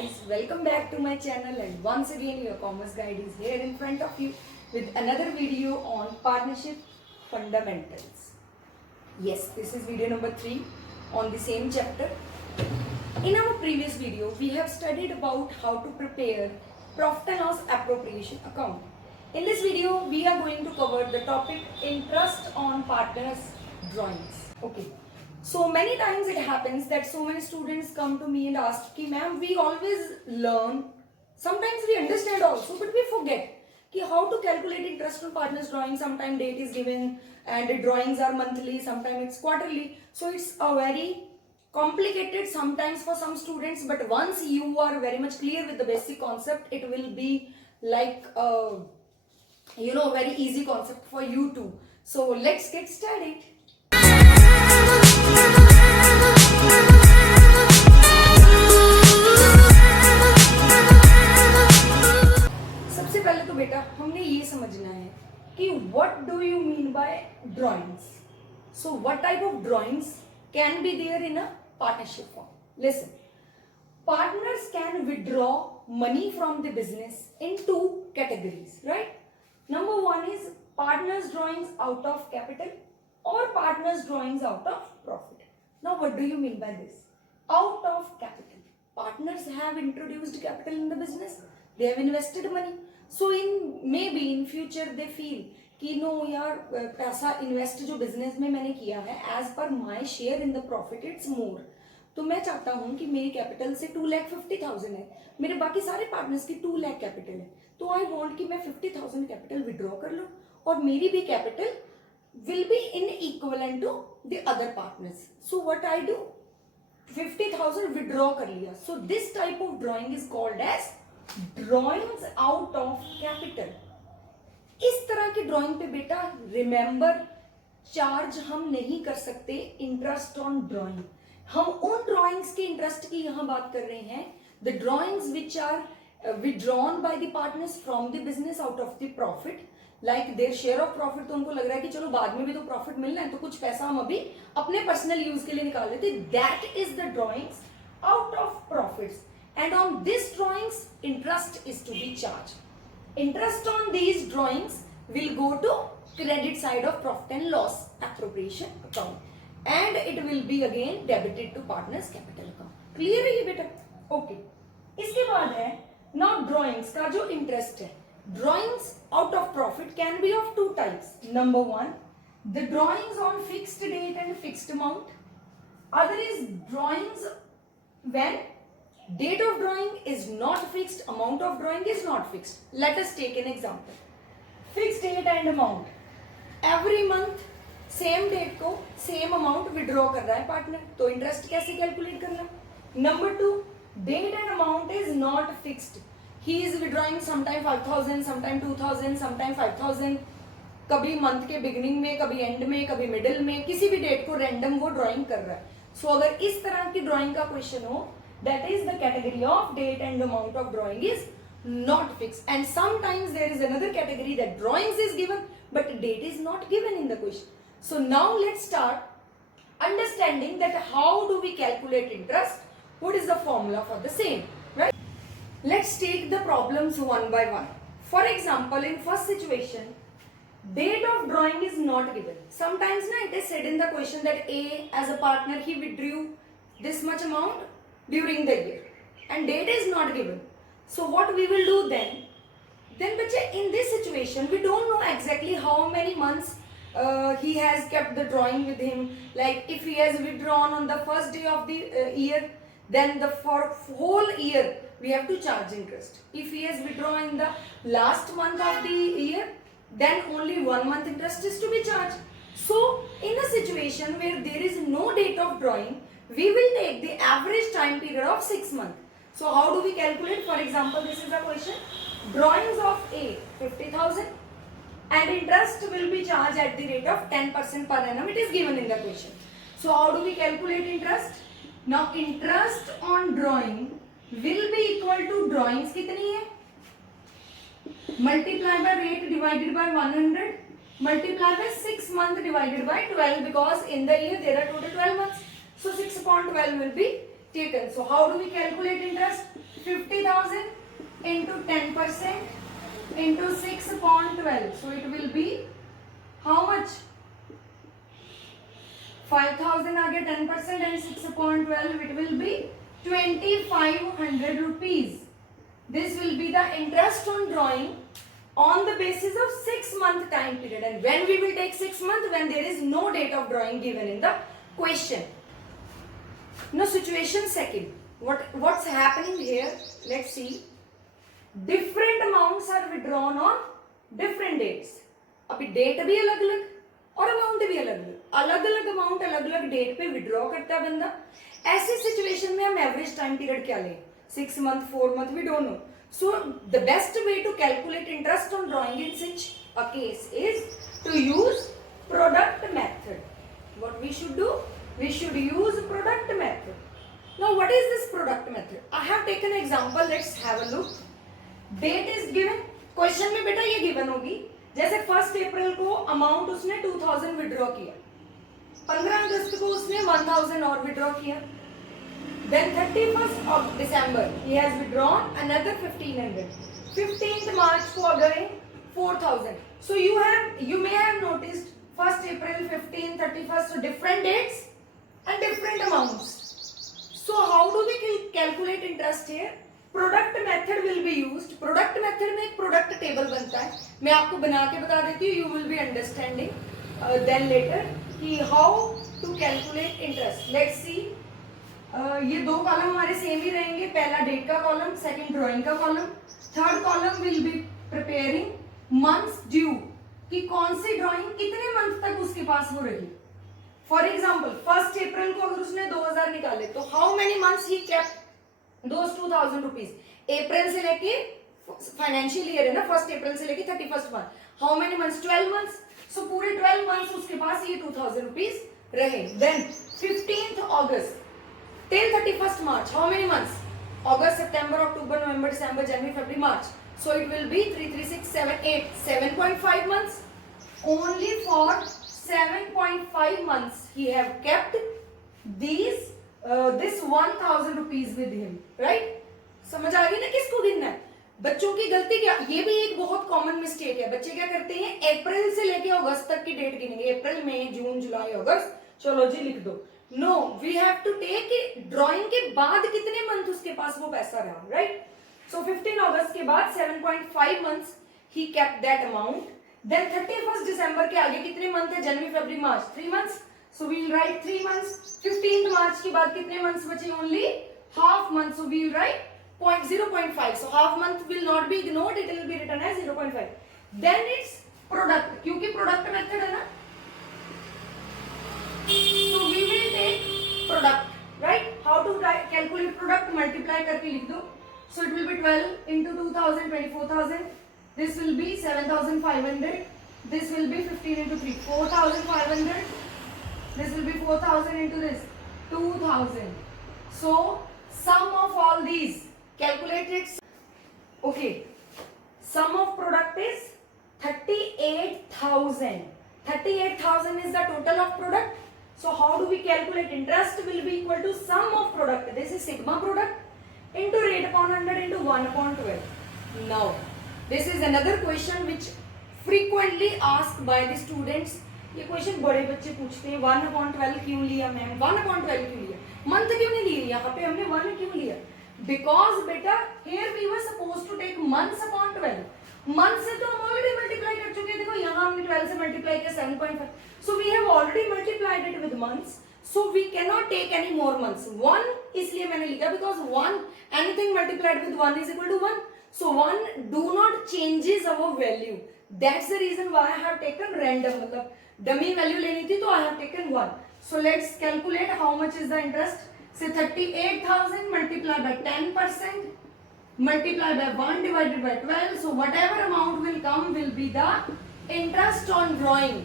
guys, welcome back to my channel, and once again your commerce guide is here in front of you with another video on partnership fundamentals. Yes, this is video number 3 on the same chapter. In our previous video, we have studied about how to prepare profit and loss appropriation account. In this video, we are going to cover the topic interest on partners drawings. Okay. So many times it happens that so many students come to me and ask कि ma'am, we always learn, sometimes we understand also, but we forget कि how to calculate interest on partners drawing. Sometimes date is given and the drawings are monthly, sometimes it's quarterly. So it's a very complicated sometimes for some students, but once you are very much clear with the basic concept, it will be like very easy concept for you too. So let's get started. सबसे पहले तो बेटा हमने ये समझना है कि what do you mean by drawings? So what type of drawings can be there in a partnership form? Listen, partners can withdraw money from the business in two categories, right? Number one is partners drawings out of capital or partners drawings out of profit. Now what do you mean by this? Out of capital. Partners have introduced capital in the business. They have invested money. So maybe in future they feel कि नो यार पैसा इन्वेस्ट जो बिजनेस में मैंने किया है as per my share in the profit it's more, तो मैं चाहता हूँ कि मेरी कैपिटल से 2,50,000 है, मेरे बाकी सारे पार्टनर्स की 2 लाख कैपिटल है, तो आई वांट कि मैं 50,000 कैपिटल विड्रॉ कर लूँ और मेरी भी capital will be in equivalent to the other partners. So what I do, 50,000 withdraw कर लिया. So this type of drawing is called as drawings out of capital. इस तरह की ड्राइंग पे बेटा रिमेंबर चार्ज हम नहीं कर सकते इंटरेस्ट ऑन ड्राइंग. हम उन ड्राइंग्स के इंटरेस्ट की यहां बात कर रहे हैं, the drawings which are withdrawn by the partners from the business out of the profit, like their share of profit. तो उनको लग रहा है कि चलो बाद में भी तो प्रॉफिट मिलना है तो कुछ पैसा हम अभी अपने पर्सनल यूज के लिए निकाल लेते. That is the drawings out of profits, and on this drawings interest is to be charge. Interest on these drawings will go to credit side of profit and loss appropriation account and it will be again debited to partners capital account. Clear है ये बेटा? Okay. इसके बाद है now drawings का जो interest है. Drawings out of profit can be of two types. Number one, the drawings on fixed date and fixed amount. Other is drawings when date of drawing is not fixed, amount of drawing is not fixed. Let us take an example. Fixed date and amount. Every month same date को same amount withdraw कर रहा है पार्टनर, तो इंटरेस्ट कैसे कैलकुलेट करना? नंबर 2, date and amount is not fixed. He is withdrawing sometime 5,000, sometime 2,000, sometime 5,000. कभी मंथ के बिगिनिंग में, कभी एंड में, कभी मिडिल में, किसी भी डेट को रैंडम वो ड्राइंग कर रहा है. सो अगर इस तरह की ड्राइंग का क्वेश्चन हो, that is the category of date and amount of drawing is not fixed. And sometimes there is another category that drawings is given but date is not given in the question. So now let's start understanding that how do we calculate interest, what is the formula for the same, right? Let's take the problems one by one. For example, in first situation, date of drawing is not given. Sometimes it is said in the question that A as a partner he withdrew this much amount during the year and date is not given. So what we will do then bacha, in this situation we don't know exactly how many months he has kept the drawing with him. Like if he has withdrawn on the first day of the year, then for whole year we have to charge interest. If he has withdrawn in the last month of the year, then only 1 month interest is to be charged. So in a situation where there is no date of drawing, we will take the average time period of 6 months. So how do we calculate? For example, this is a question. Drawings of A 50,000 and interest will be charged at the rate of 10% per annum. It is given in the question. So how do we calculate interest? Now interest on drawing will be equal to drawings कितनी है? Multiply by rate divided by 100 multiply by 6 months divided by 12, because in the year there are total 12 months. So 6 upon 12 will be taken. So how do we calculate interest? 50,000 into 10% into 6 upon 12. So it will be how much? 5,000 आ गया 10% and 6 upon 12. It will be 2,500 rupees. This will be the interest on drawing on the basis of 6-month time period. And when we will take 6 months? When there is no date of drawing given in the question. Now situation second. What's happening here? Let's see. Different amounts are withdrawn on different dates. अभी डेट भी अलग अलग और अमाउंट भी अलग अलग अमाउंट अलग अलग डेट पे विड्रॉ करता है बंदा. ऐसी सिचुएशन में हम एवरेज टाइम पीरियड क्या लें? 6 month, 4 month, we don't know. So the best way to calculate interest on drawing in such a case is to use product method. What we should do? We should use product method. Now what is this product method? I have taken an example. Let's have a look. Date is given. Question में बेटा ये गिवन होगी. जैसे 1 अप्रैल को अमाउंट उसने 2000 विड्रॉ किया, 15 अगस्त को उसने 1000 और विड्रॉ किया. Then 31st of December he has withdrawn another 1500. 15th March को आ गए 4000. So you may have noticed 1st April, 15th, 31st, so different dates and different amounts. So how do we calculate interest here? Product method will be used. Product method में एक product table बनता है. मैं आपको बना के बता देती हूँ. You will be understanding then later कि how to calculate interest. Let's see. ये दो कॉलम हमारे सेम ही रहेंगे. पहला डेट का कॉलम, सेकंड ड्राइंग का column. Third column will be preparing months due कि कौन सी ड्राइंग कितने मंथ तक उसके पास हो रही. फॉर एग्जाम्पल 1 अप्रैल को अगर उसने 2000 निकाले तो how many months he kept those 2000 rupees. April से लेके फाइनेंशियल ईयर है ना, 1 अप्रैल से लेके 31st March. How many months? 12 months. So पूरे 12 मंथ्स उसके पास ये 2000 रुपीज रहे. Then 15th August till 31st March. How many months? August, September, October, November, December, January, February, March. So it will be 3, 3, 6, 7, 8, 7.5 months. Only for 7.5 months he have kept these this 1000 rupees with him, right? समझ आ गई ना किसको गिनना है? बच्चों की गलती क्या? ये भी एक बहुत कॉमन मिस्टेक है. बच्चे क्या करते हैं? अप्रैल से लेके अगस्त तक की डेट गिनेंगे. अप्रैल, मई, जून, जुलाई, अगस्त. चलो जी लिख दो. No, we have to take drawing के बाद कितने मंथ उसके पास वो पैसा रहा, राइट? सो 15 अगस्त के बाद 7.5 months he kept that amount. Then 31st December के आगे कितने मंथ है? जनवरी, February, March. 3 months. So we will write 3 months. 15th March के बाद कितने months बचे? Only half month. So we will write 0.5. So half month will not be ignored. It will be written as 0.5. Then it's product. क्योंकि product method है ना. So we will take product, right? How to calculate product? Multiply करके लिख दो. So it will be 12 into 2000, 24,000. This will be 7,500. This will be 15 into 3, 4,500. This will be 4,000 into this, 2,000. So sum of all these calculated. Okay, sum of product is 38,000. 38,000 is the total of product. So how do we calculate? Interest will be equal to sum of product. This is sigma product into rate upon 100 into 1 upon 12. Now this is another question which frequently asked by the students. ये क्वेश्चन बड़े बच्चे पूछते हैं. 1 upon 12 क्यों लिया मैम? 1 upon 12 क्यों लिया? मंथ क्यों नहीं लिए? यहाँ पे हमने 1 क्यों लिया? Because बेटा here we were supposed to take months upon 12. मंथ से तो हम ऑलरेडी मल्टीप्लाई कर चुके हैं. देखो यहाँ हमने 12 से मल्टीप्लाई किया 7.5. So we have already multiplied it with months. So we cannot take any more months. 1 इसलिए मैंने लिखा because 1 anything multiplied with 1 is equal to 1. So 1 do not changes our value. That's the reason why I have taken random. मतलब dummy value लेनी थी तो I have taken 1. So let's calculate how much is the interest. Say 38,000 multiplied by 10% multiplied by 1 divided by 12. So whatever amount will come will be the interest on drawing.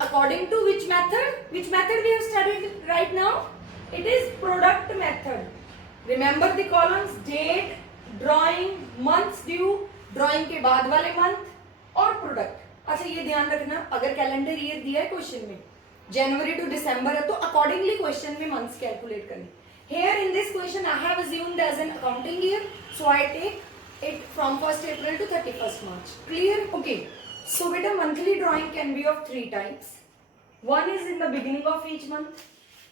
According to which method? Which method we have studied right now? It is product method. Remember the columns: date, drawing, months due, drawing के बाद वाले month और product. अच्छा ये ध्यान रखना, अगर calendar year दिया है क्वेश्चन में जनवरी टू दिसंबर है तो अकॉर्डिंगली क्वेश्चन में मंथ्स कैलकुलेट करनी. Here in this question I have assumed as an accounting year, so I take it from 1st April to 31st March. Clear? Okay. So beta, monthly drawing can be of 3 types. One is in the beginning of each month,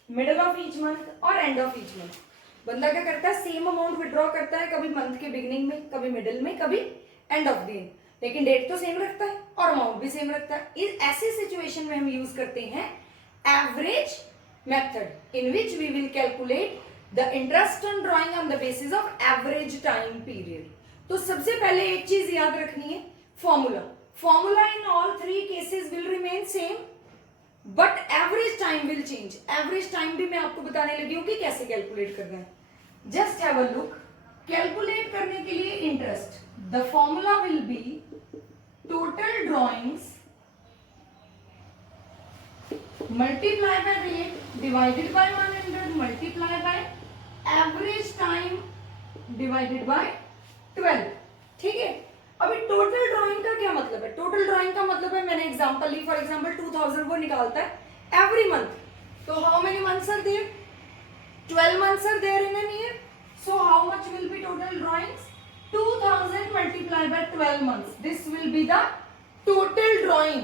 middle of each month और end of each month. बंदा क्या करता है, same amount withdraw करता है, कभी मंथ के बिगिनिंग में, कभी मिडिल में, कभी एंड ऑफ द, लेकिन डेट तो सेम रखता है और अमाउंट भी सेम रखता है. इस ऐसे सिचुएशन में हम यूज करते हैं average method, in which we will calculate the interest on drawing on the basis of average time period. तो सबसे पहले एक चीज याद रखनी है, formula. Formula in all 3 cases will remain same, but average time will change. Average time भी मैं आपको बताने लगी हूं कि कैसे कैलकुलेट करना है. Just have a look. Calculate करने के लिए interest, the formula will be total drawings multiply by rate divided by 100 multiply by average time divided by 12. ठीक है. अभी टोटल ड्राइंग का क्या मतलब है? टोटल ड्राइंग का मतलब है, मैंने एग्जांपल ली, फॉर एग्जांपल 2000 वो निकालता है एवरी मंथ. तो how many months are there? 12 months are there in an year. So how much will be total drawings? 2000 multiply by 12 months. This will be the total drawing.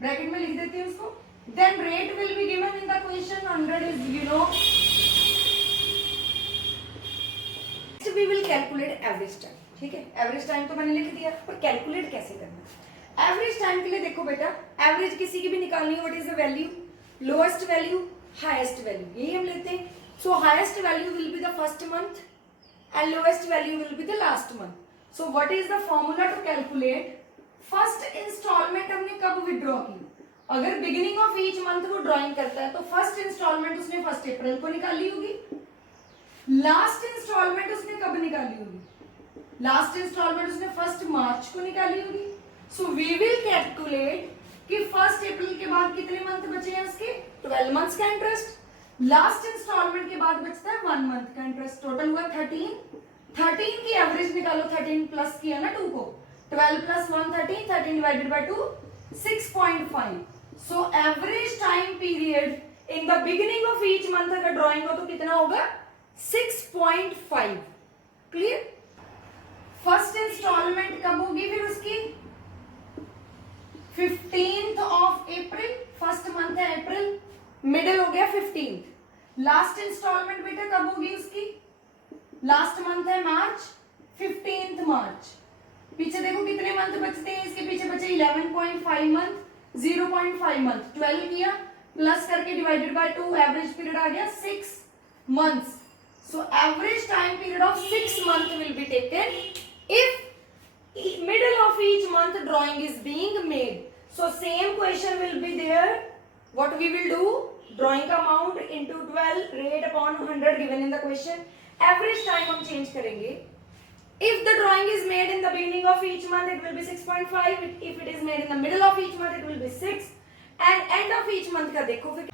Bracket में लिख देती हूँ उसको. Then rate will be given in the question. 100 is, you know. Next we will calculate average time. ठीक है, average time तो मैंने लिख दिया, पर कैलकुलेट कैसे करना है? एवरेज टाइम के लिए देखो बेटा, एवरेज किसी की भी निकालनी है. What is the value? Lowest value, highest value, यही हम लेते हैं. So highest value will be the first month and lowest value will be the last month. So what is the formula to calculate first instalment हमने कब withdraw की? अगर beginning of each month वो drawing करता है तो first instalment उसने 1 अप्रैल को निकाली होगी. लास्ट इंस्टॉलमेंट उसने कब निकाली होगी? लास्ट इंस्टॉलमेंट उसने 1 मार्च को निकाली होगी. सो वी विल कैलकुलेट कि 1 अप्रैल के बाद कितने मंथ बचे हैं उसके? 12 मंथ्स का इंटरेस्ट. लास्ट इंस्टॉलमेंट के बाद बचता है 1 मंथ का इंटरेस्ट. टोटल हुआ 13. 13 की एवरेज निकालो. 13 प्लस किया ना 2 को. 12 प्लस 1 13. 13 divided by 2 6.5. So average time period in the beginning of each month अगर ड्राइंग हो तो कितना होगा? 6.5. क्लियर? फर्स्ट इंस्टॉलमेंट कब होगी फिर उसकी? 15th of April. First month है अप्रैल, मिडिल हो गया 15th. लास्ट इंस्टॉलमेंट बेटा कब होगी उसकी? लास्ट मंथ है मार्च, 15th मार्च. पीछे देखो कितने मंथ बचते हैं इसके पीछे? बचे 11.5 मंथ, 0.5 मंथ. 12 किया, प्लस करके डिवाइडेड बाय 2, एवरेज पीरियड आ गया 6 months. So average time period of 6 month will be taken if middle of each month drawing is being made. So same question will be there. What we will do? Drawing का amount into 12 rate upon 100 given in the question. Average time हम change करेंगे. If the drawing is made in the beginning of each month, it will be 6.5. If it is made in the middle of each month, it will be 6. And end of each month का देखो फिर.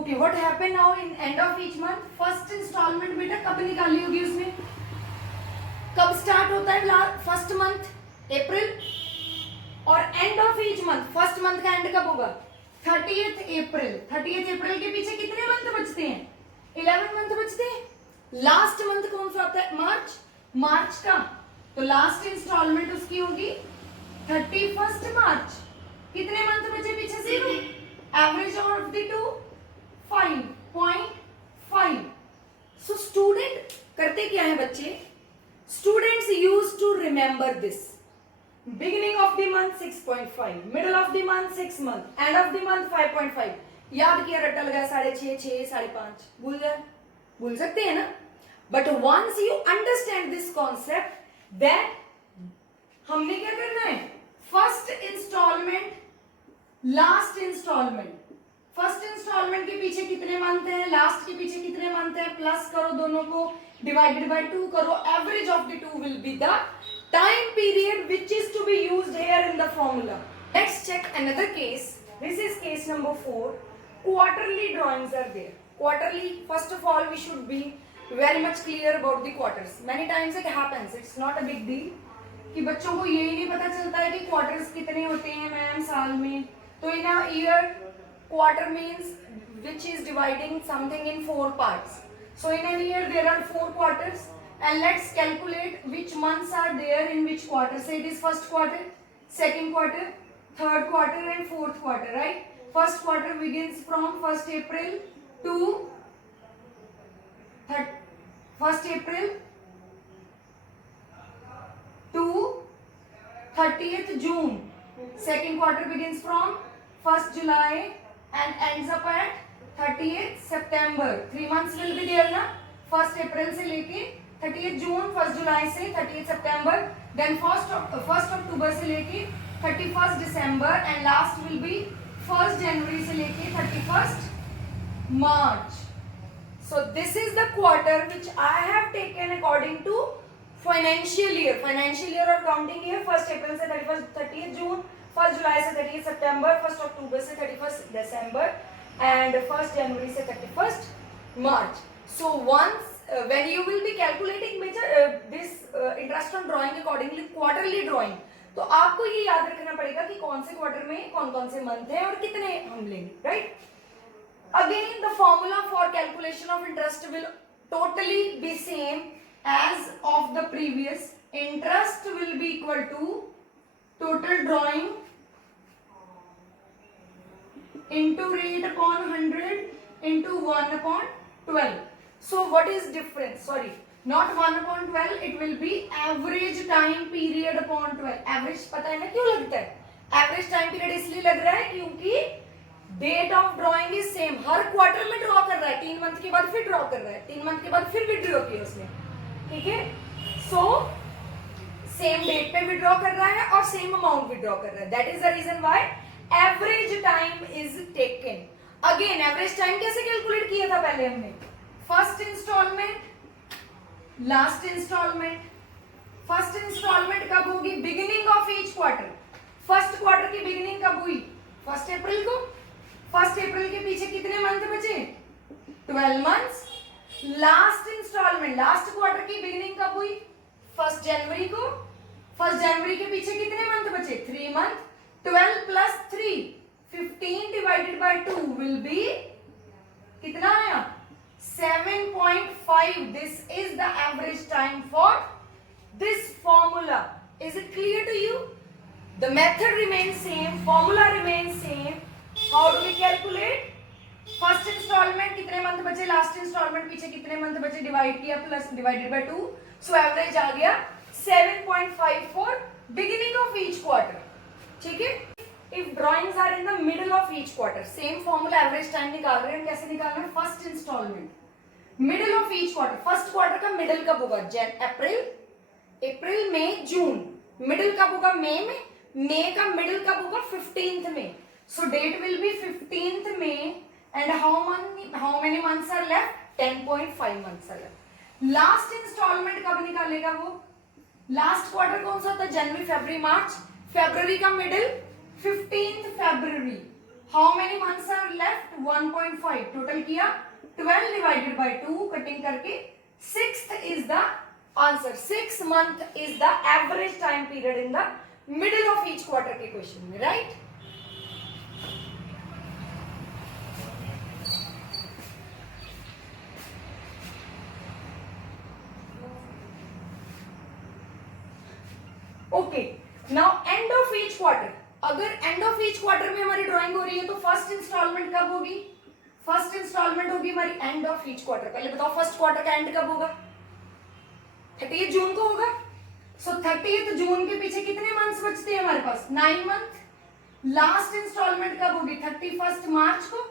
Okay, what happened now in end of each month? First installment बेटा कब निकाली होगी उसने? कब स्टार्ट होता है फर्स्ट मंथ? अप्रैल. और end of each month, first month का एंड कब होगा? 30th अप्रैल. 30th अप्रैल के पीछे कितने मंथ बचते हैं? 11 मंथ बचते हैं. लास्ट मंथ कौन सा आता है? मार्च. मार्च का तो लास्ट इंस्टॉलमेंट उसकी होगी 31st मार्च. कितने मंथ बचे पीछे? 0. Average of the two 5.5. So student करते क्या है बच्चे? Students use to remember this. Beginning of the month 6.5, middle of the month 6 month, end of the month 5.5. याद किया, रट्टा लगाया 6.5, 6, 5.5. भूल जाए? भूल सकते हैं ना. But once you understand this concept, then हमने क्या करना है? First instalment, last instalment. First instalment के पीछे कितने मंथ हैं, लास्ट के पीछे कितने मंथ हैं, प्लस करो दोनों को, डिवाइडेड बाय 2 करो. Average of the 2 will be the time period which is to be used here in the formula. Let's check another case. This is case number 4. Quarterly drawings are there. Quarterly, first of all, we should be very much clear about the quarters. Many times it happens, it's not a big deal कि बच्चों को यही नहीं पता चलता है कि क्वार्टर्स कितने होते हैं मैम साल में. तो in a year quarter means which is dividing something in 4 parts. So in a year there are 4 quarters, and let's calculate which months are there in which quarter. Say it is first quarter, second quarter, third quarter and fourth quarter, right? First quarter begins from 1st April to 1st April to 30th June. Second quarter begins from 1st July and ends up at 30th September. 3 months will be there ना, 1st April से लेके 30th June, 1st July से 30th September, then 1st October से लेके 31st December, and last will be 1st January से लेके 31st March. So this is the quarter which I have taken according to financial year. Financial year or counting year 1st April से 30th June, 1st July से 30th September, 1st October से 31st December, and 1st January से 31st March. So once when you will be calculating this interest on drawing accordingly quarterly drawing, तो आपको ये याद रखना पड़ेगा कि कौन से क्वार्टर में कौन कौन से मंथ है और कितने हम लेंगे, right? Again, the formula for calculation of interest will totally be same as of the previous. Interest will be equal to total drawing into rate upon 100 into 1 upon 12. So what is difference? Sorry, not 1 upon 12. It will be average time period upon 12. Average पता है ना क्यों लगता है? Average time period इसलिए लग रहा है क्योंकि date of drawing is same. हर क्वार्टर में ड्रॉ कर रहा है, 3 मंथ के बाद फिर ड्रॉ कर रहा है, 3 मंथ के बाद फिर विड्रॉ किया उसने, ठीक है? सो सेम डेट पे विड्रॉ कर रहा है और सेम अमाउंट विड्रॉ कर रहा है. That is the reason why average time is taken. Again average time कैसे कैलकुलेट किया था पहले हमने? First instalment, last instalment. First instalment कब होगी? Beginning of each quarter. First quarter की बिगिनिंग कब हुई? 1st अप्रैल को. 1st अप्रैल के पीछे कितने मंथ बचे? 12 months. Last instalment, last quarter की बिगिनिंग कब हुई? 1st जनवरी को. 1st जनवरी के पीछे कितने मंथ बचे? 3 month. 12 plus 3, 15 divided by 2 will be कितना आया? 7.5. This is the average time for this formula. Is it clear to you? The method remains same, formula remains same. How do we calculate? First instalment कितने month बचे, last instalment पीछे कितने month बचे, divide किया plus divided by 2. So average आ गया 7.5 for beginning of each quarter. ठीक है? If drawings are in the middle of each quarter, same formula average time निकाल रहे हैं. कैसे निकालना है? First instalment middle of each quarter. First quarter का मिडिल कब होगा? अप्रैल, मई, जून. मिडिल कब होगा? मई में. मई का मिडिल कब होगा? 15th में. So date will be 15th May, and how many months are left? 10.5 months are left. Last installment कब निकालेगा वो? लास्ट क्वार्टर कौन सा था? जनवरी, फरवरी, मार्च. फरवरी का middle 15th February. How many months are left? 1.5. टोटल किया 12 डिवाइडेड बाय 2 कटिंग करके 6th is the answer. 6 month is the average time period in the middle of each quarter के क्वेश्चन में, right? Okay, now and of each quarter. अगर and of each quarter में हमारी ड्राइंग हो रही है तो फर्स्ट इंस्टॉलमेंट कब होगी? फर्स्ट इंस्टॉलमेंट होगी हमारी एंड ऑफ ईच क्वार्टर. पहले बताओ फर्स्ट क्वार्टर का एंड कब होगा? 30th जून को होगा. सो 30th जून के पीछे कितने मंथ्स बचते हैं हमारे पास? 9 मंथ. लास्ट इंस्टॉलमेंट कब होगी? 31st मार्च को.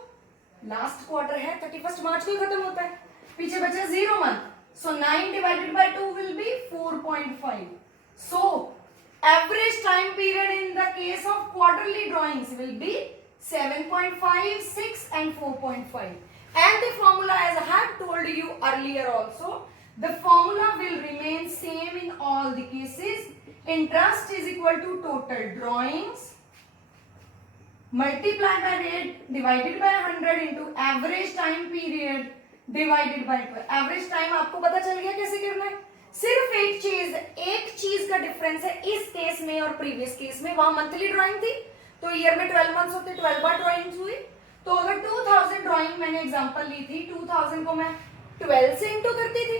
लास्ट क्वार्टर है, 31st मार्च को ही खत्म होता है. पीछे बचा 0 मंथ. सो 9 divided by 2 will B 4.5. So average time period in the case of quarterly drawings will be 7.5, 6 and 4.5. And the formula, as I have told you earlier also, the formula will remain same in all the cases. Interest is equal to total drawings multiplied by rate divided by 100 into average time period divided by 12. Average time आपको पता चल गया कैसे करना है? सिर्फ एक चीज का डिफरेंस है इस केस में और प्रीवियस केस में. वहां मंथली ड्राइंग थी तो ईयर में 12 मंथ्स होते, 12 बार ड्राइंग्स हुई. तो अगर 2000 ड्राइंग मैंने एग्जांपल ली थी, 2000 को मैं 12 से इंटू करती थी।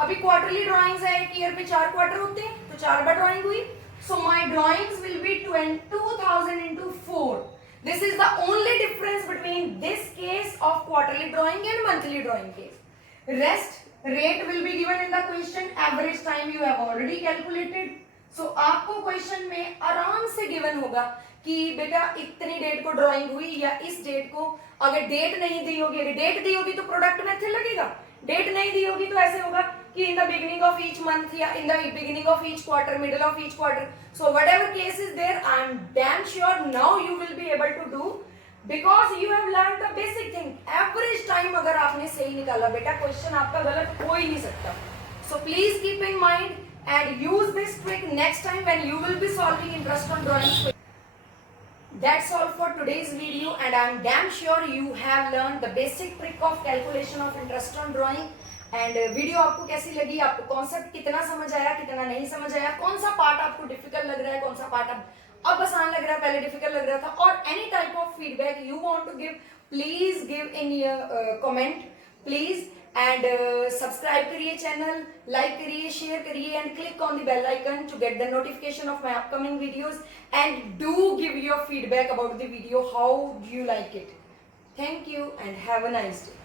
अभी क्वार्टरली ड्राइंग्स है, एक ईयर में 4 क्वार्टर होते हैं, तो 4 बार ड्राइंग हुई। So my drawings will be 2000 into 4. This is the only difference between this case of quarterly drawing and monthly drawing case. Rest rate will be given in the question. Average time you have already calculated. So आपको क्वेश्चन में आराम से गिवन होगा कि बेटा इतनी डेट को ड्राइंग हुई या इस डेट को, अगर डेट नहीं दी होगी, अगर डेट दी होगी तो प्रोडक्ट मेथड लगेगा, डेट नहीं दी होगी तो ऐसे होगा कि in the beginning of each month या in the beginning of each quarter, middle of each quarter. So whatever case is there, I am damn sure now you will be able to do, because you have learn the basic thing. Average time अगर आपने सही निकाला बेटा, क्वेश्चन आपका गलत हो ही नहीं सकता. So please keep in mind and use this trick next time when you will be solving interest on drawings. That's all for today's video, and I'm damn sure you have learned the basic trick of calculation of interest on drawing. And video आपको कैसी लगी, आपको कॉन्सेप्ट कितना समझ आया, कितना नहीं समझ आया, कौन सा पार्ट आपको डिफिकल्ट लग रहा है, कौन सा पार्ट अब आसान लग रहा है, पहले डिफिकल्ट लग रहा था, और any type of feedback you want to give, please give in comment please. And subscribe करिए चैनल, लाइक करिए, शेयर करिए, and click on the bell icon to get the notification of my upcoming videos. And do give your feedback about the video, how do you like it. Thank you and have a nice day.